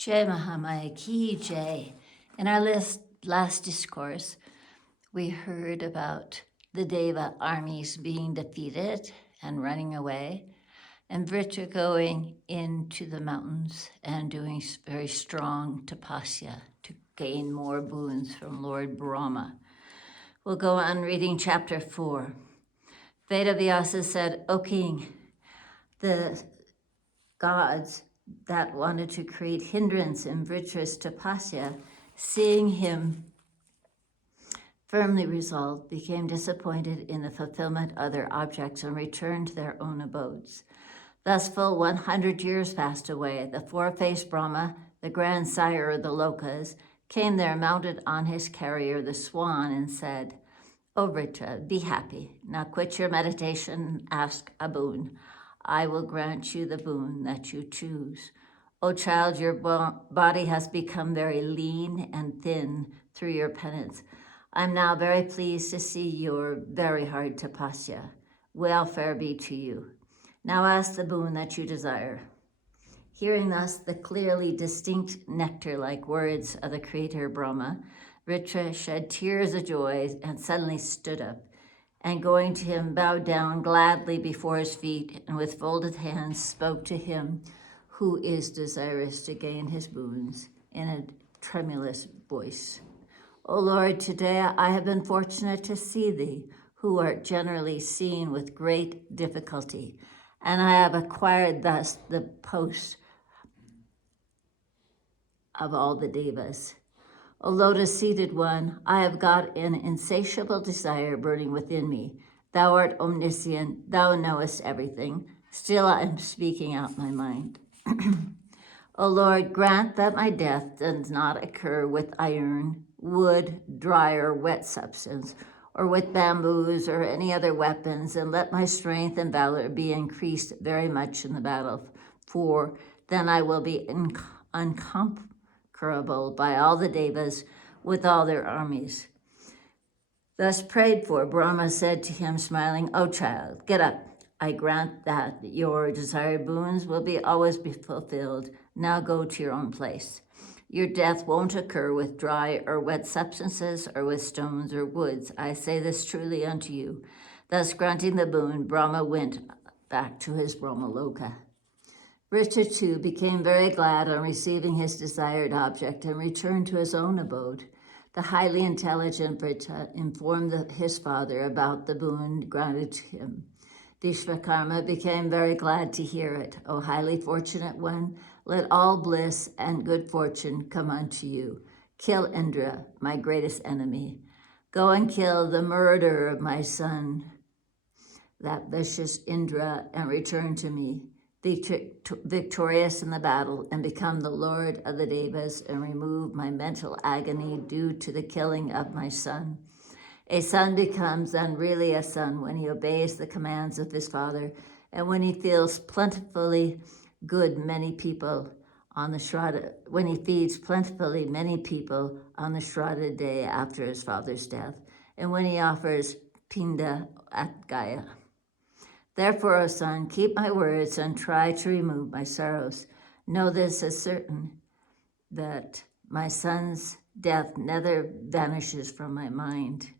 Jai Mahamaya Ki Jai. In our last discourse, we heard about the Deva armies being defeated and running away, and Vritra going into the mountains and doing very strong tapasya to gain more boons from Lord Brahma. We'll go on reading chapter 4. Vedavyasa said, "O king, the gods that wanted to create hindrance in Vritra's tapasya, seeing him firmly resolved, became disappointed in the fulfillment of their objects and returned to their own abodes. Thus full 100 years passed away. The four-faced Brahma, the grandsire of the Lokas, came there mounted on his carrier, the swan, and said, 'O Vritra, be happy. Now quit your meditation and ask a boon. I will grant you the boon that you choose. O child, your body has become very lean and thin through your penance. I'm now very pleased to see your very hard tapasya. Welfare be to you. Now ask the boon that you desire.' Hearing thus the clearly distinct nectar-like words of the Creator Brahma, Vritra shed tears of joy and suddenly stood up, and going to him, bowed down gladly before his feet, and with folded hands spoke to him who is desirous to gain his boons in a tremulous voice. 'O Lord, today I have been fortunate to see thee, who art generally seen with great difficulty, and I have acquired thus the post of all the Devas. O lotus-seated one, I have got an insatiable desire burning within me. Thou art omniscient, thou knowest everything. Still I am speaking out my mind. O Lord, grant that my death does not occur with iron, wood, dry or wet substance, or with bamboos or any other weapons, and let my strength and valor be increased very much in the battle, for then I will be unconquerable by all the Devas with all their armies.' Thus prayed for, Brahma said to him, smiling, 'O child, get up. I grant that your desired boons will always be fulfilled. Now go to your own place. Your death won't occur with dry or wet substances or with stones or woods. I say this truly unto you.' Thus granting the boon, Brahma went back to his Brahmaloka. Vritra too became very glad on receiving his desired object and returned to his own abode. The highly intelligent Vritra informed his father about the boon granted to him. Vishvakarma became very glad to hear it. 'O highly fortunate one, let all bliss and good fortune come unto you. Kill Indra, my greatest enemy. Go and kill the murderer of my son, that vicious Indra, and return to me, victorious in the battle, and become the Lord of the Devas, and remove my mental agony due to the killing of my son. A son becomes then really a son when he obeys the commands of his father, and when he feels plentifully good many people on the Shraddha, when he feeds plentifully many people on the Shraddha day after his father's death, and when he offers pinda at Gaya. Therefore, O son, keep my words and try to remove my sorrows. Know this as certain, that my son's death never vanishes from my mind.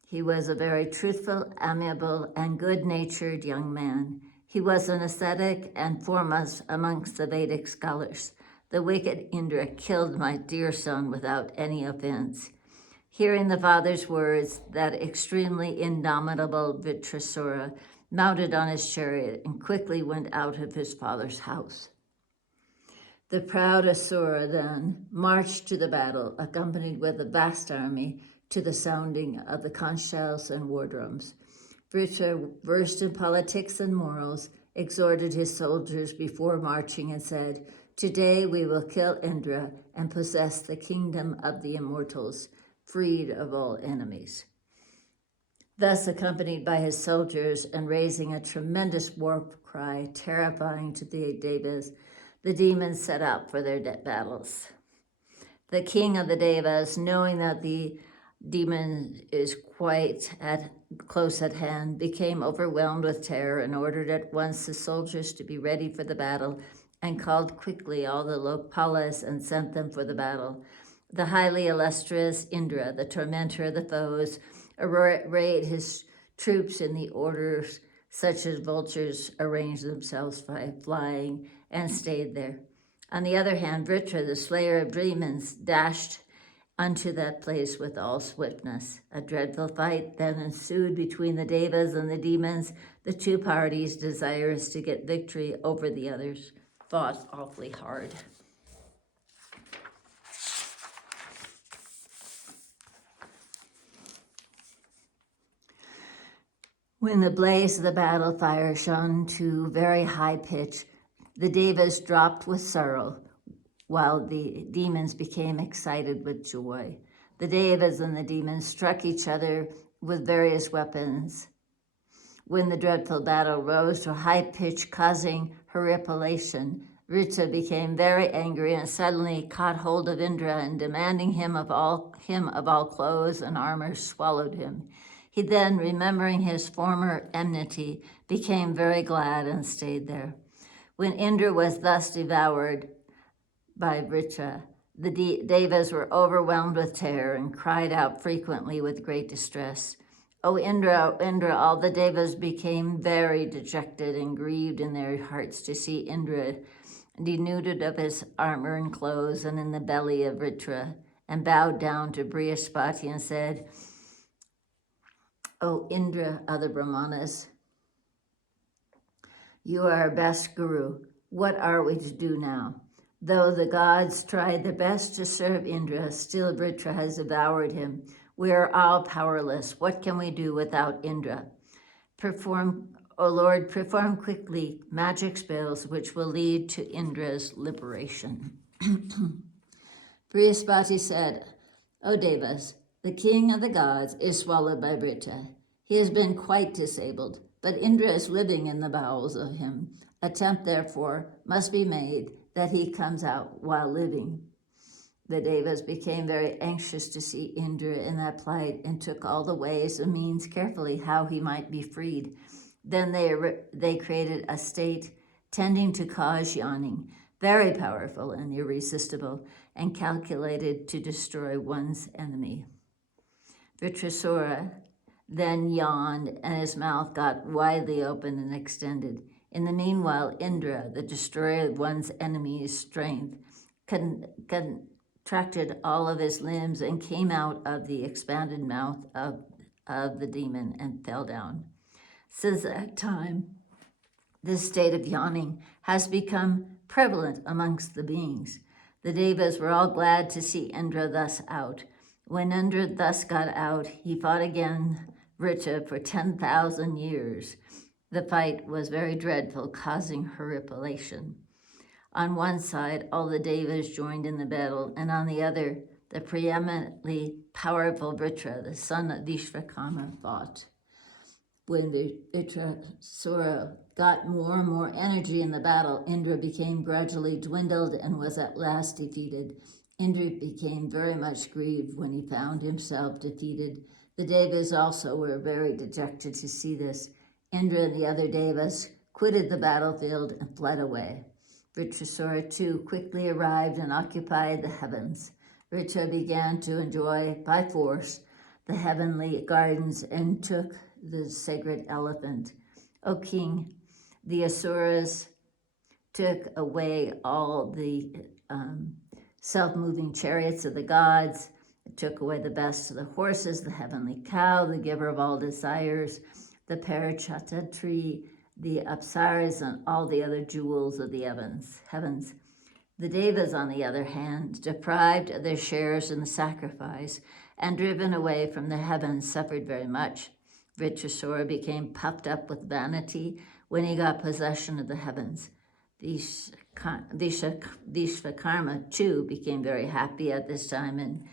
He was a very truthful, amiable, and good-natured young man. He was an ascetic and foremost amongst the Vedic scholars. The wicked Indra killed my dear son without any offense. Hearing the father's words, that extremely indomitable Vitrasura mounted on his chariot and quickly went out of his father's house. The proud Asura then marched to the battle, accompanied with a vast army, to the sounding of the conch shells and war drums. Vritra, versed in politics and morals, exhorted his soldiers before marching and said, 'Today we will kill Indra and possess the kingdom of the immortals, freed of all enemies.' Thus, accompanied by his soldiers and raising a tremendous war cry, terrifying to the Devas, the demons set out for their battles. The king of the Devas, knowing that the demon is quite close at hand, became overwhelmed with terror and ordered at once the soldiers to be ready for the battle and called quickly all the Lokpalas and sent them for the battle. The highly illustrious Indra, the tormentor of the foes, arrayed his troops in the orders such as vultures arrange themselves by flying, and stayed there. On the other hand, Vritra, the slayer of demons, dashed unto that place with all swiftness. A dreadful fight then ensued between the Devas and the demons. The two parties, desirous to get victory over the others, fought awfully hard. When the blaze of the battle fire shone to very high pitch, the Devas dropped with sorrow, while the demons became excited with joy. The Devas and the demons struck each other with various weapons. When the dreadful battle rose to a high pitch, causing horripilation, Vritra became very angry and suddenly caught hold of Indra, and demanding him of all clothes and armor, swallowed him. He then, remembering his former enmity, became very glad and stayed there. When Indra was thus devoured by Vritra, the Devas were overwhelmed with terror and cried out frequently with great distress. O Indra, Indra, all the Devas became very dejected and grieved in their hearts to see Indra denuded of his armor and clothes and in the belly of Vritra, and bowed down to Brihaspati and said, O Indra of the Brahmanas, you are our best guru. What are we to do now? Though the gods tried their best to serve Indra, still Vritra has devoured him. We are all powerless. What can we do without Indra? O Lord, perform quickly magic spells which will lead to Indra's liberation. Brihaspati said, O Devas, the king of the gods is swallowed by Vritra. He has been quite disabled, but Indra is living in the bowels of him. Attempt, therefore, must be made that he comes out while living. The Devas became very anxious to see Indra in that plight and took all the ways and means carefully how he might be freed. Then they created a state tending to cause yawning, very powerful and irresistible, and calculated to destroy one's enemy. Vritrasura then yawned, and his mouth got widely open and extended. In the meanwhile, Indra, the destroyer of one's enemy's strength, contracted all of his limbs and came out of the expanded mouth of the demon and fell down. Since that time, this state of yawning has become prevalent amongst the beings. The Devas were all glad to see Indra thus out. When Indra thus got out, he fought again Vritra for 10,000 years. The fight was very dreadful, causing horripilation. On one side, all the Devas joined in the battle, and on the other, the preeminently powerful Vritra, the son of Vishvakarma, fought. When Vritrasura got more and more energy in the battle, Indra became gradually dwindled and was at last defeated. Indra became very much grieved when he found himself defeated. The Devas also were very dejected to see this. Indra and the other Devas quitted the battlefield and fled away. Vritrasura too quickly arrived and occupied the heavens. Vritra began to enjoy by force the heavenly gardens and took the sacred elephant. O king, the Asuras took away all the self-moving chariots of the gods, took away the best of the horses, the heavenly cow, the giver of all desires, the Parachata tree, the Apsaras, and all the other jewels of the heavens. The Devas, on the other hand, deprived of their shares in the sacrifice and driven away from the heavens, suffered very much. Vritrasura became puffed up with vanity when he got possession of the heavens. Vishvakarma, too, became very happy at this time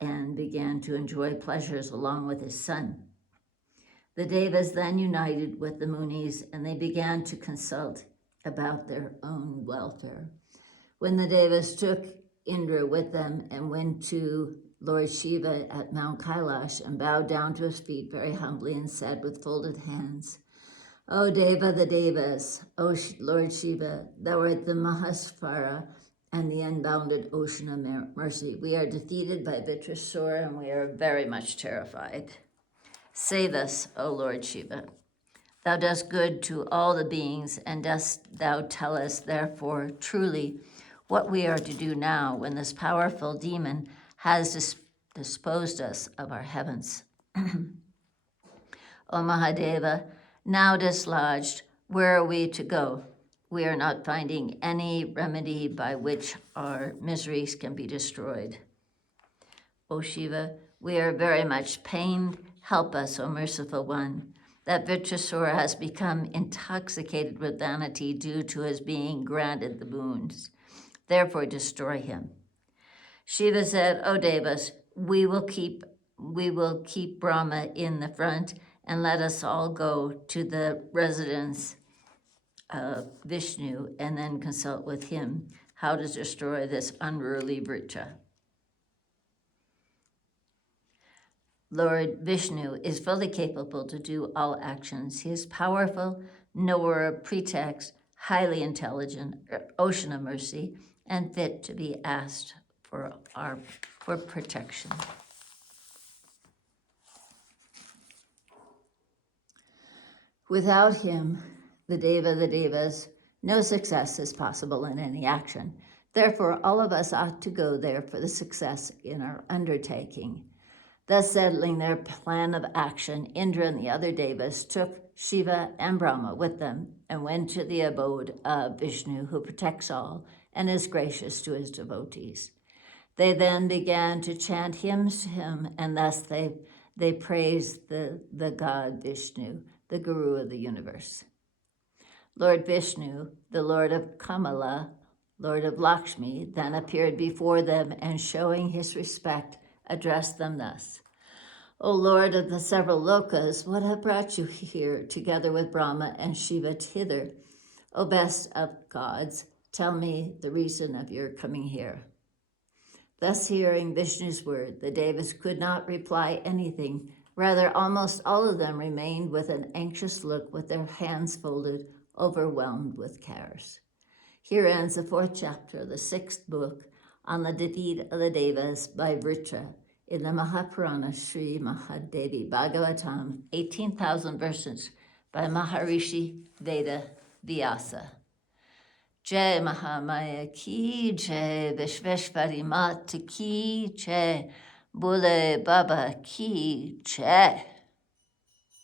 and began to enjoy pleasures along with his son. The Devas then united with the Munis, and they began to consult about their own welfare. When the Devas took Indra with them and went to Lord Shiva at Mount Kailash and bowed down to his feet very humbly and said with folded hands, O Deva the Devas, O Lord Shiva, thou art the Mahasvara and the unbounded ocean of mercy. We are defeated by Vitrasura and we are very much terrified. Save us, O Lord Shiva. Thou dost good to all the beings, and dost thou tell us, therefore, truly, what we are to do now when this powerful demon has disposed us of our heavens. O Mahadeva, now dislodged, where are we to go? We are not finding any remedy by which our miseries can be destroyed. O Shiva, we are very much pained. Help us, O merciful one. That Vitrasura has become intoxicated with vanity due to his being granted the boons. Therefore destroy him. Shiva said, O Devas, we will keep Brahma in the front and let us all go to the residence of Vishnu and then consult with him how to destroy this unruly Vritra. Lord Vishnu is fully capable to do all actions. He is powerful, knower of pretext, highly intelligent, ocean of mercy, and fit to be asked for protection. Without him, the Devas, no success is possible in any action. Therefore, all of us ought to go there for the success in our undertaking. Thus settling their plan of action, Indra and the other Devas took Shiva and Brahma with them and went to the abode of Vishnu, who protects all and is gracious to his devotees. They then began to chant hymns to him, and thus they praised the god Vishnu, the guru of the universe. Lord Vishnu, the Lord of Kamala, Lord of Lakshmi, then appeared before them and showing his respect, addressed them thus. O Lord of the several lokas, what have brought you here together with Brahma and Shiva hither? O best of gods, tell me the reason of your coming here. Thus hearing Vishnu's word, the Devas could not reply anything. Rather, almost all of them remained with an anxious look with their hands folded, overwhelmed with cares. Here ends the 4th chapter of the 6th book on the defeat of the Devas by Vritra in the Mahapurana Srimad Devi Bhagavatam, 18,000 verses by Maharishi Veda Vyasa. Jai Mahamaya ki jai, Vishveshvari Mata ki jai, Bole Baba ki jai.